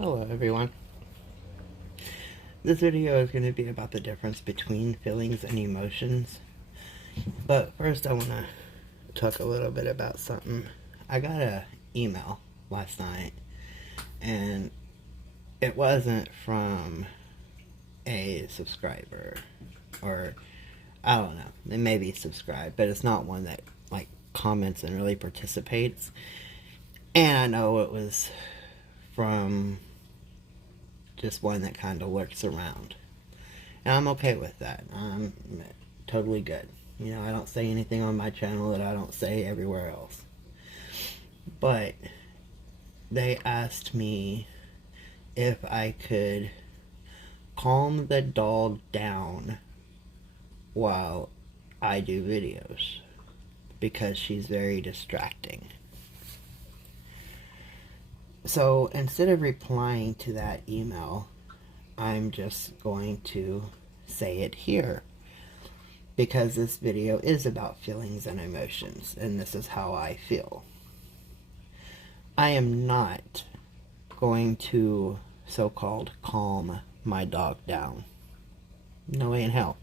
Hello everyone. This video is going to be about the difference between feelings and emotions. But first I want to talk a little bit about something. I got an email last night and it wasn't from a subscriber, or I don't know, it may be subscribed, but it's not one that like comments and really participates. And I know it was from just one that kind of lurks around. And I'm okay with that. I'm totally good. You know, I don't say anything on my channel that I don't say everywhere else. But they asked me if I could calm the dog down while I do videos because she's very distracting. So instead of replying to that email, I'm just going to say it here because this video is about feelings and emotions, and this is how I feel. I am not going to so-called calm my dog down. No way in hell.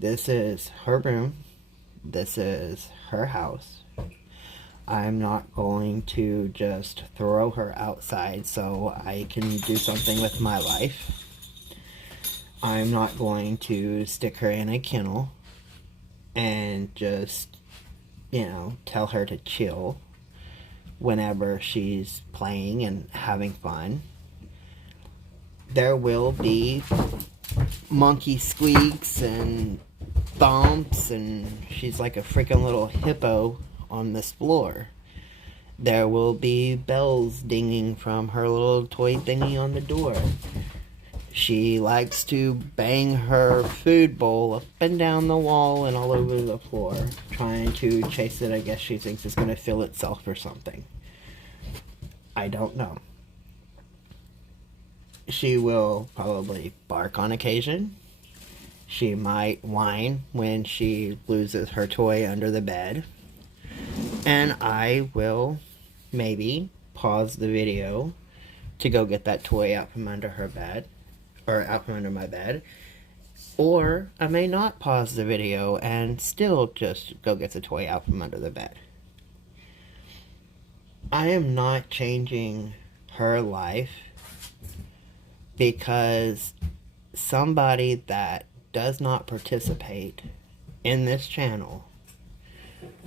This is her room. This is her house. I'm not going to just throw her outside so I can do something with my life. I'm not going to stick her in a kennel and just, you know, tell her to chill whenever she's playing and having fun. There will be monkey squeaks and thumps, and she's like a freaking little hippo on this floor. There will be bells dinging from her little toy thingy on the door. She likes to bang her food bowl up and down the wall and all over the floor, trying to chase it. I guess she thinks it's going to fill itself or something. I don't know. She will probably bark on occasion. She might whine when she loses her toy under the bed. And I will maybe pause the video to go get that toy out from under her bed, or out from under my bed. Or I may not pause the video and still just go get the toy out from under the bed. I am not changing her life because somebody that does not participate in this channel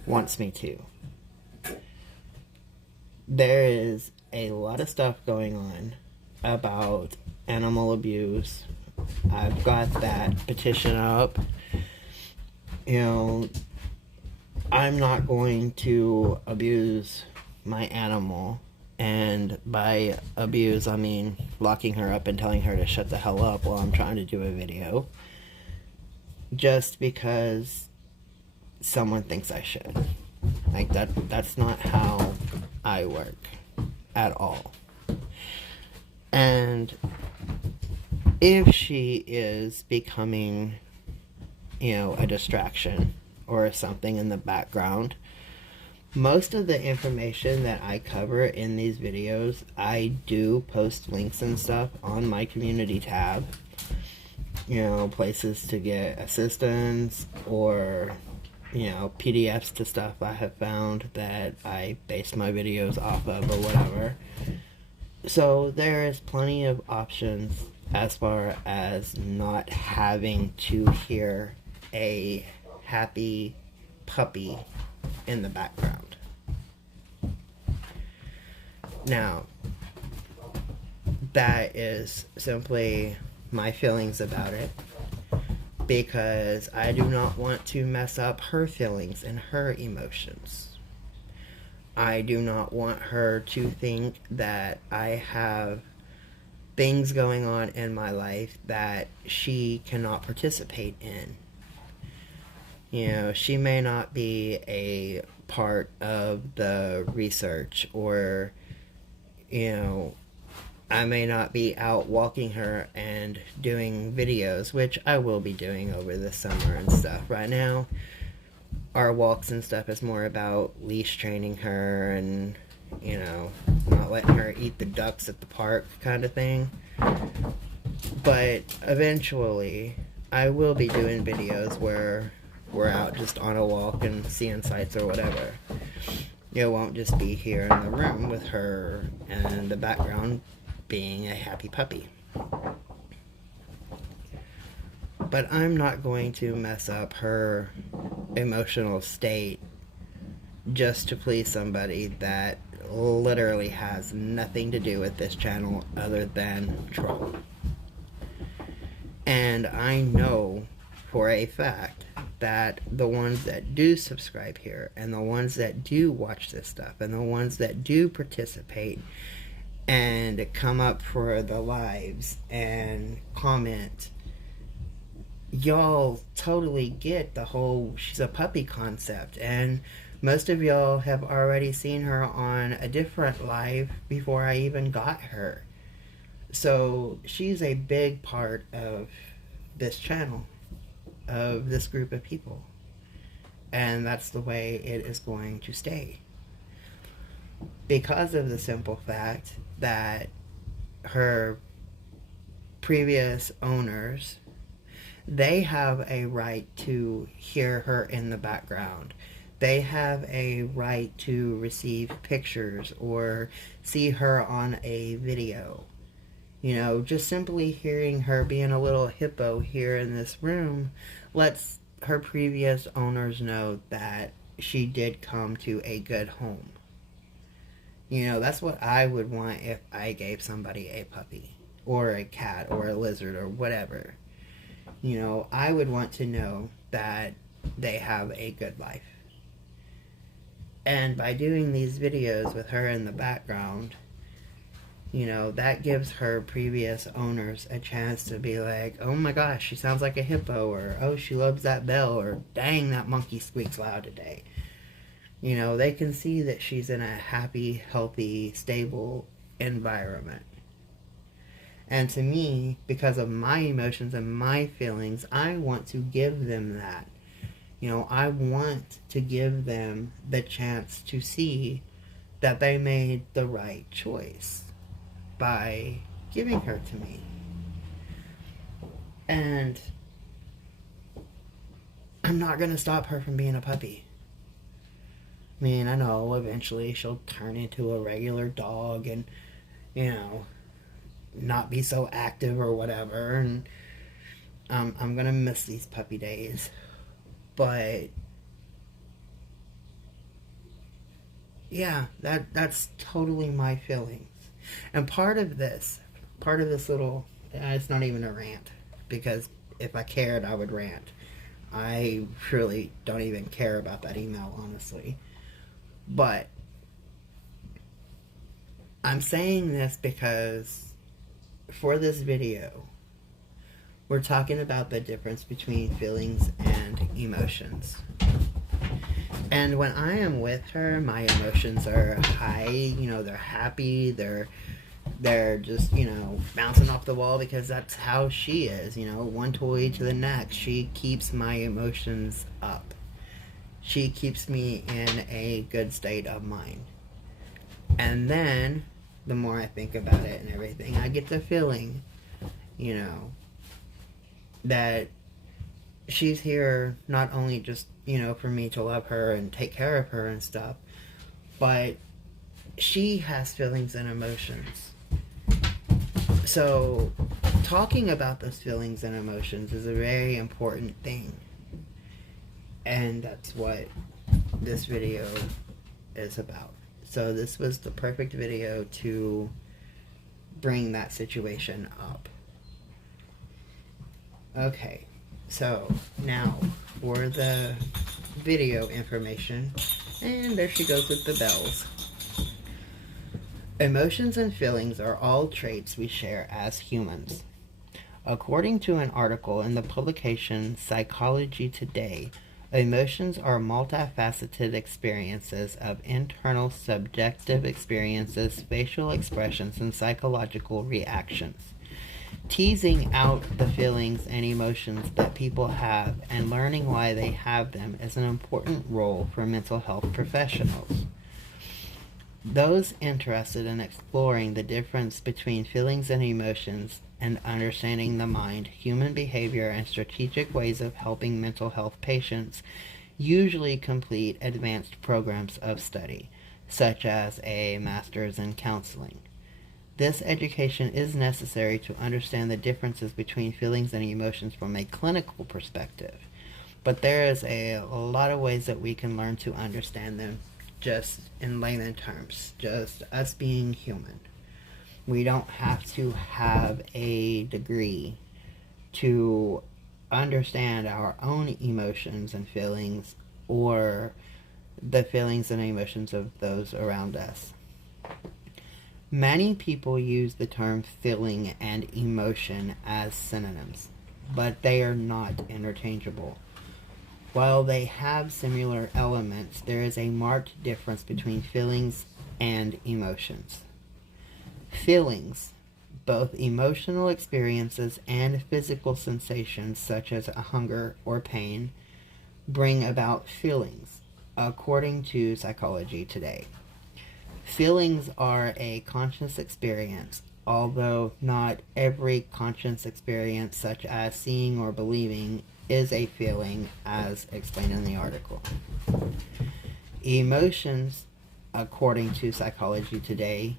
wants me to. There is a lot of stuff going on about animal abuse. I've got that petition up. You know, I'm not going to abuse my animal, and by abuse I mean locking her up and telling her to shut the hell up while I'm trying to do a video, just because someone thinks I should. Like that's not how I work at all. And if she is becoming, you know, a distraction or something in the background, most of the information that I cover in these videos, I do post links and stuff on my community tab. You know, places to get assistance, or, you know, PDFs to stuff I have found that I base my videos off of or whatever. So there is plenty of options as far as not having to hear a happy puppy in the background. Now, that is simply my feelings about it, because I do not want to mess up her feelings and her emotions. I do not want her to think that I have things going on in my life that she cannot participate in. You know, she may not be a part of the research, or, you know, I may not be out walking her and doing videos, which I will be doing over the summer and stuff. Right now, our walks and stuff is more about leash training her and, you know, not letting her eat the ducks at the park kind of thing. But eventually, I will be doing videos where we're out just on a walk and seeing sights or whatever. It won't just be here in the room with her and the background being a happy puppy. But I'm not going to mess up her emotional state just to please somebody that literally has nothing to do with this channel other than troll. And I know for a fact that the ones that do subscribe here and the ones that do watch this stuff and the ones that do participate and come up for the lives and comment, y'all totally get the whole she's a puppy concept. And most of y'all have already seen her on a different live before I even got her. So she's a big part of this channel, of this group of people. And that's the way it is going to stay. Because of the simple fact that her previous owners, they have a right to hear her in the background. They have a right to receive pictures or see her on a video. You know, just simply hearing her being a little hippo here in this room lets her previous owners know that she did come to a good home. You know, that's what I would want if I gave somebody a puppy or a cat or a lizard or whatever. You know, I would want to know that they have a good life. And by doing these videos with her in the background, you know, that gives her previous owners a chance to be like, oh my gosh, she sounds like a hippo, or oh, she loves that bell, or dang, that monkey squeaks loud today. You know, they can see that she's in a happy, healthy, stable environment. And to me, because of my emotions and my feelings, I want to give them that. You know, I want to give them the chance to see that they made the right choice by giving her to me. And I'm not going to stop her from being a puppy. I mean, I know eventually she'll turn into a regular dog and, you know, not be so active or whatever, and I'm gonna miss these puppy days. But yeah, that's totally my feelings. And part of this little, it's not even a rant, because if I cared I would rant. I really don't even care about that email, honestly. But I'm saying this because for this video, we're talking about the difference between feelings and emotions. And when I am with her, my emotions are high, you know, they're happy, they're just, you know, bouncing off the wall, because that's how she is, you know, one toy to the next. She keeps my emotions up. She keeps me in a good state of mind. And then, the more I think about it and everything, I get the feeling, you know, that she's here not only just, you know, for me to love her and take care of her and stuff, but she has feelings and emotions. So, talking about those feelings and emotions is a very important thing. And that's what this video is about. So this was the perfect video to bring that situation up. Okay, so now for the video information. And there she goes with the bells. Emotions and feelings are all traits we share as humans. According to an article in the publication Psychology Today, emotions are multifaceted experiences of internal subjective experiences, facial expressions, and psychological reactions. Teasing out the feelings and emotions that people have and learning why they have them is an important role for mental health professionals. Those interested in exploring the difference between feelings and emotions and understanding the mind, human behavior, and strategic ways of helping mental health patients usually complete advanced programs of study, such as a master's in counseling. This education is necessary to understand the differences between feelings and emotions from a clinical perspective. But there is a lot of ways that we can learn to understand them just in layman terms, just us being human. We don't have to have a degree to understand our own emotions and feelings or the feelings and emotions of those around us. Many people use the term feeling and emotion as synonyms, but they are not interchangeable. While they have similar elements, there is a marked difference between feelings and emotions. Feelings, both emotional experiences and physical sensations such as hunger or pain, bring about feelings, according to Psychology Today. Feelings are a conscious experience, although not every conscious experience, such as seeing or believing, is a feeling, as explained in the article. Emotions, according to Psychology Today,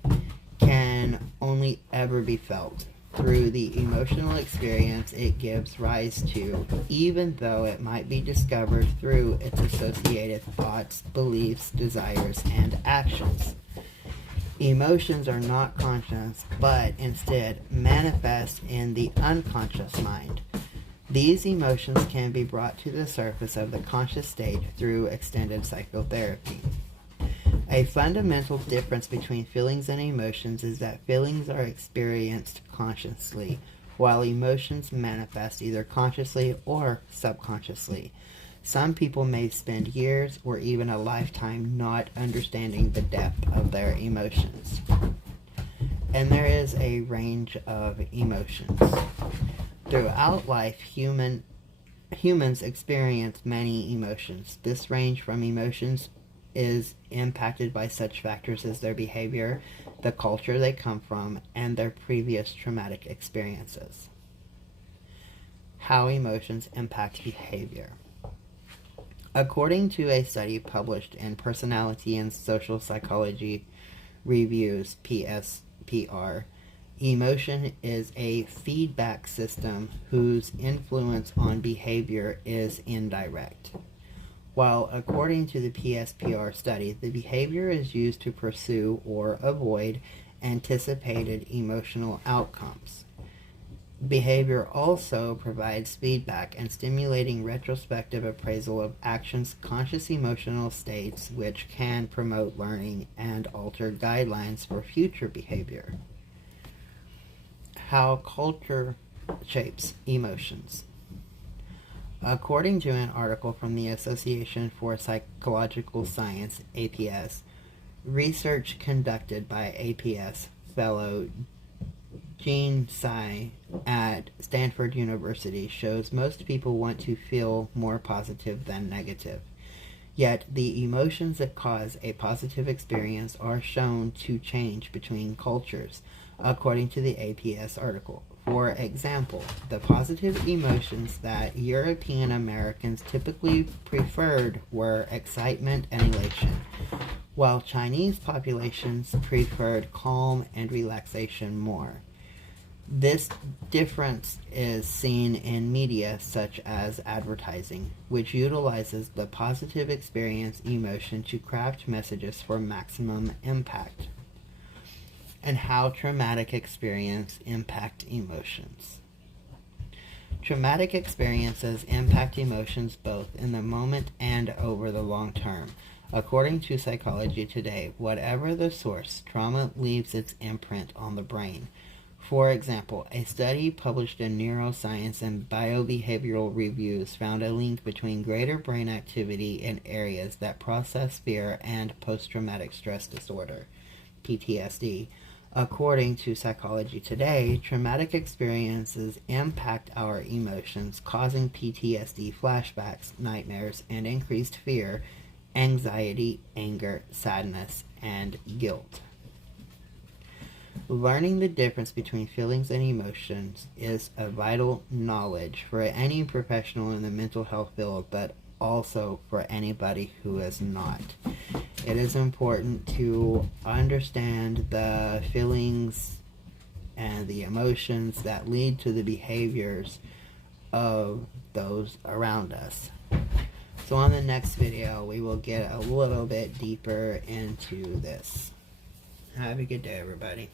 can only ever be felt through the emotional experience it gives rise to, even though it might be discovered through its associated thoughts, beliefs, desires, and actions. Emotions are not conscious, but instead manifest in the unconscious mind. These emotions can be brought to the surface of the conscious state through extended psychotherapy. A fundamental difference between feelings and emotions is that feelings are experienced consciously, while emotions manifest either consciously or subconsciously. Some people may spend years or even a lifetime not understanding the depth of their emotions. And there is a range of emotions. Throughout life, humans experience many emotions. This range from emotions is impacted by such factors as their behavior, the culture they come from, and their previous traumatic experiences. How emotions impact behavior. According to a study published in Personality and Social Psychology Reviews, PSPR, emotion is a feedback system whose influence on behavior is indirect. While according to the PSPR study, the behavior is used to pursue or avoid anticipated emotional outcomes. Behavior also provides feedback and stimulating retrospective appraisal of actions, conscious emotional states, which can promote learning and alter guidelines for future behavior. How culture shapes emotions. According to an article from the Association for Psychological Science, APS, research conducted by APS fellow Jean Tsai at Stanford University shows most people want to feel more positive than negative. Yet the emotions that cause a positive experience are shown to change between cultures, according to the APS article. For example, the positive emotions that European Americans typically preferred were excitement and elation, while Chinese populations preferred calm and relaxation more. This difference is seen in media such as advertising, which utilizes the positive experience emotion to craft messages for maximum impact. And how traumatic experience impact emotions. Traumatic experiences impact emotions both in the moment and over the long term. According to Psychology Today, whatever the source, trauma leaves its imprint on the brain. For example, a study published in Neuroscience and Biobehavioral Reviews found a link between greater brain activity in areas that process fear and post-traumatic stress disorder, PTSD. According to Psychology Today, traumatic experiences impact our emotions, causing PTSD flashbacks, nightmares, and increased fear, anxiety, anger, sadness, and guilt. Learning the difference between feelings and emotions is a vital knowledge for any professional in the mental health field, but also for anybody who is not. It is important to understand the feelings and the emotions that lead to the behaviors of those around us. So on the next video, we will get a little bit deeper into this. Have a good day, everybody.